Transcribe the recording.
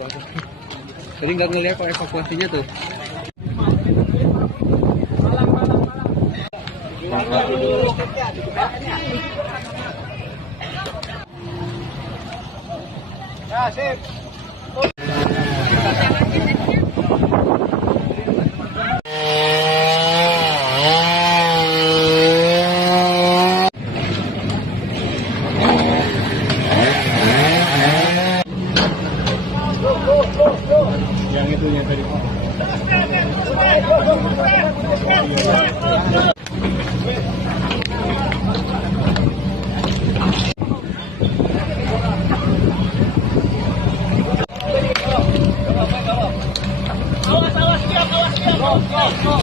Tadi nggak ngeliat kalau evakuasinya tuh. Ya, sip. Yang itunya tadi. Awas, awas, siap, awas, siap.